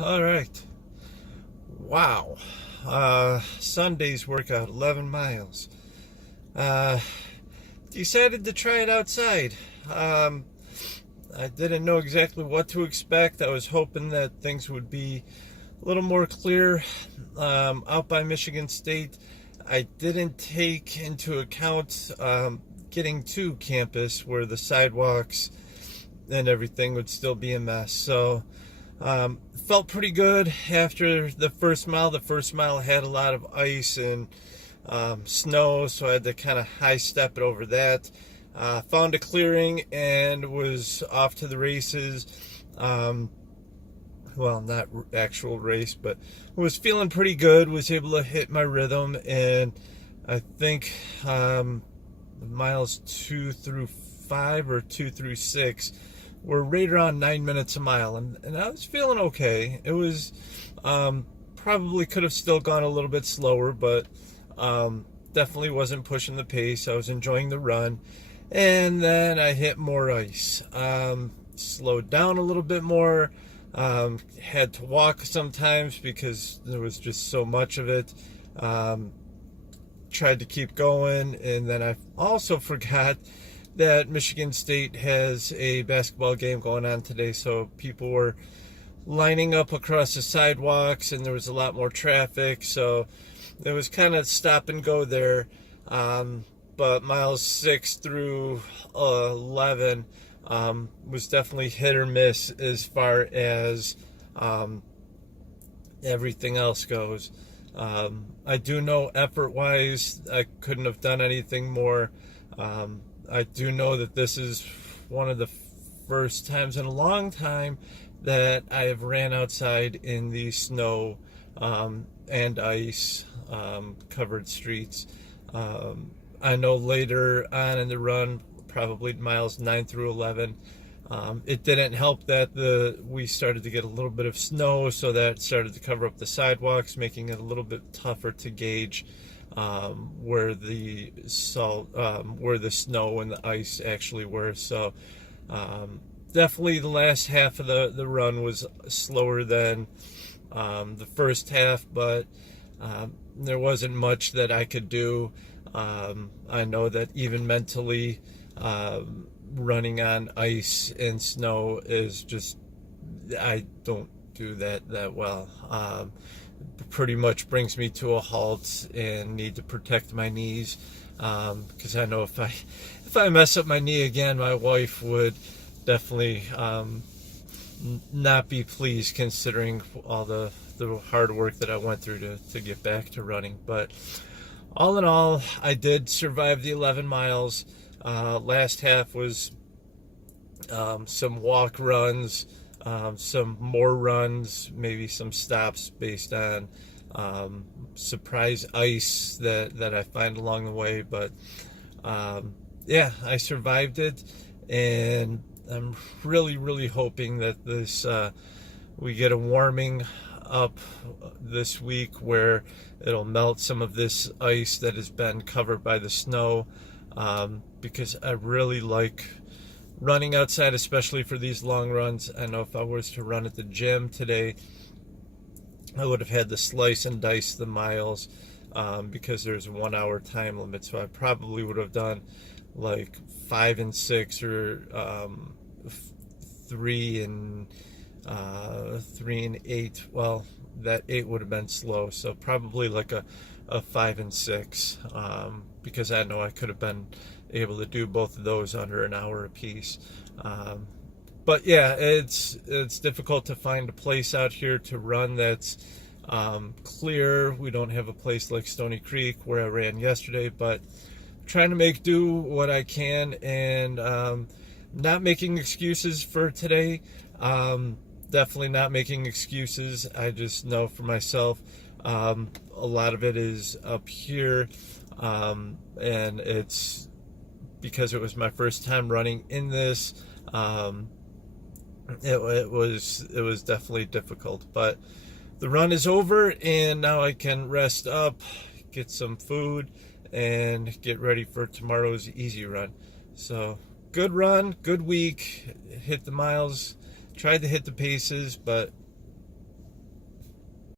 All right. Wow. Sunday's workout, 11 miles. Uh, Decided to try it outside. Um, I didn't know exactly what to expect. I was hoping that things would be a little more clear out by Michigan State. I didn't take into account getting to campus where the sidewalks and everything would still be a mess. So felt pretty good after the first mile. The first mile had a lot of ice and snow, so I had to kind of high step it over that. Found a clearing and was off to the races. Well, not actual race, but was feeling pretty good. Was able to hit my rhythm, and I think miles 2 through 5 or 2 through 6 were right around 9 minutes a mile, and I was feeling okay. It was probably could have still gone a little bit slower, but definitely wasn't pushing the pace. I was enjoying the run, and then I hit more ice. Slowed down a little bit more. Had to walk sometimes because there was just so much of it. Tried to keep going, and then I also forgot that Michigan State has a basketball game going on today, so people were lining up across the sidewalks, and there was a lot more traffic, so it was kind of stop and go there. But miles 6 through 11 was definitely hit or miss as far as everything else goes. I do know effort-wise, I couldn't have done anything more. I do know that this is one of the first times in a long time that I have ran outside in the snow and ice covered streets. I know later on in the run, probably miles 9 through 11, it didn't help that we started to get a little bit of snow, so that started to cover up the sidewalks, making it a little bit tougher to gauge where the snow and the ice actually were. So definitely the last half of the run was slower than the first half, but there wasn't much that I could do. I know that even mentally, running on ice and snow is just, I don't do that well. Pretty much brings me to a halt and need to protect my knees, because I know if I mess up my knee again, my wife would definitely not be pleased, considering all the hard work that I went through to get back to running. But all in all, I did survive the 11 miles. Last half was some walk runs, some more runs, maybe some stops based on surprise ice that I find along the way. But yeah, I survived it, and I'm really hoping that this we get a warming up this week where it'll melt some of this ice that has been covered by the snow, because I really like running outside, especially for these long runs. I know if I was to run at the gym today, I would have had to slice and dice the miles, because there's a 1 hour time limit. So I probably would have done like 5 and 6, or 3 and 8. Well, that 8 would have been slow, so probably like a 5 and 6, because I know I could have been able to do both of those under an hour apiece. But yeah, it's difficult to find a place out here to run that's clear. We don't have a place like Stony Creek where I ran yesterday, but trying to make do what I can, and not making excuses for today. Definitely not making excuses. I just know for myself, a lot of it is up here, and it's because it was my first time running in this. It was definitely difficult, but the run is over, and now I can rest up, get some food, and get ready for tomorrow's easy run. So good run, good week. Hit the miles, tried to hit the paces, but